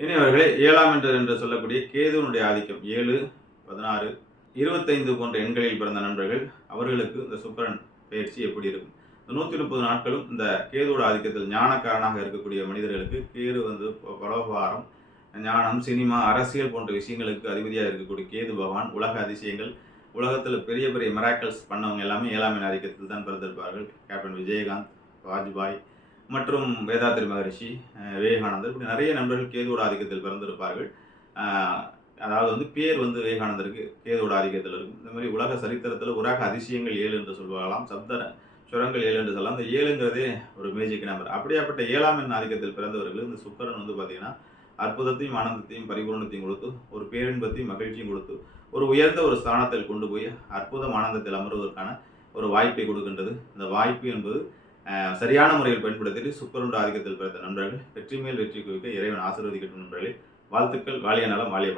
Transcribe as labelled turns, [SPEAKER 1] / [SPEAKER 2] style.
[SPEAKER 1] இனி அவர்களே ஏழாம் என்று என்று சொல்லக்கூடிய கேதுவனுடைய ஆதிக்கம் ஏழு பதினாறு இருபத்தைந்து போன்ற எண்களில் பிறந்த நண்பர்கள் அவர்களுக்கு இந்த சுக்கிரன் பயிற்சி எப்படி இருக்கும்? இந்த நூற்றி முப்பது நாட்களும் இந்த கேதுவோட ஆதிக்கத்தில் ஞானக்காரனாக இருக்கக்கூடிய மனிதர்களுக்கு கேது வந்து பரோபகாரம் ஞானம் சினிமா அரசியல் போன்ற விஷயங்களுக்கு அதிபதியாக இருக்கக்கூடிய கேது பகவான் உலக அதிசயங்கள் உலகத்தில் பெரிய பெரிய மிராக்கல்ஸ் பண்ணவங்க எல்லாமே ஏழாம் ஆதிக்கத்தில் தான் பிறந்திருப்பார்கள். கேப்டன் விஜயகாந்த் வாஜ்பாய் மற்றும் வேதாத்திரி மகரிஷி விவேகானந்தர் இப்படி நிறைய நண்பர்கள் கேதுவோட ஆதிக்கத்தில் பிறந்திருப்பார்கள். அதாவது வந்து பேர் வந்து விவேகானந்தருக்கு கேதுவோட ஆதிக்கத்தில் இருக்கும். இந்த மாதிரி உலக சரித்திரத்தில் உலக அதிசயங்கள் ஏழு என்று சொல்வாங்களாம் சப்த சுரங்கள் ஏழு என்று சொல்லலாம். இந்த ஏழுங்கிறதே ஒரு மேஜிக் நம்பர் அப்படியாப்பட்ட ஏழாம் எண் ஆதிக்கத்தில் பிறந்தவர்கள் இந்த சுக்கரன் வந்து பார்த்தீங்கன்னா அற்புதத்தையும் ஆனந்தத்தையும் பரிபூர்ணத்தையும் கொடுத்து ஒரு பேரின்பத்தையும் மகிழ்ச்சியும் கொடுத்து ஒரு உயர்ந்த ஒரு ஸ்தானத்தில் கொண்டு போய் அற்புதம் ஆனந்தத்தில் அமர்வதற்கான ஒரு வாய்ப்பை கொடுக்கின்றது. இந்த வாய்ப்பு என்பது சரியான முறையில் பயன்படுத்தி சுப்பருண்ட ஆதிக்கத்தில் பிறந்த நண்பர்கள் வெற்றி மேல் வெற்றி குவிக்க இறைவன் ஆசீர்வதிக்கட்டும் நண்பர்களே. வாழ்த்துக்கள். வாலிய நலம் வாலிய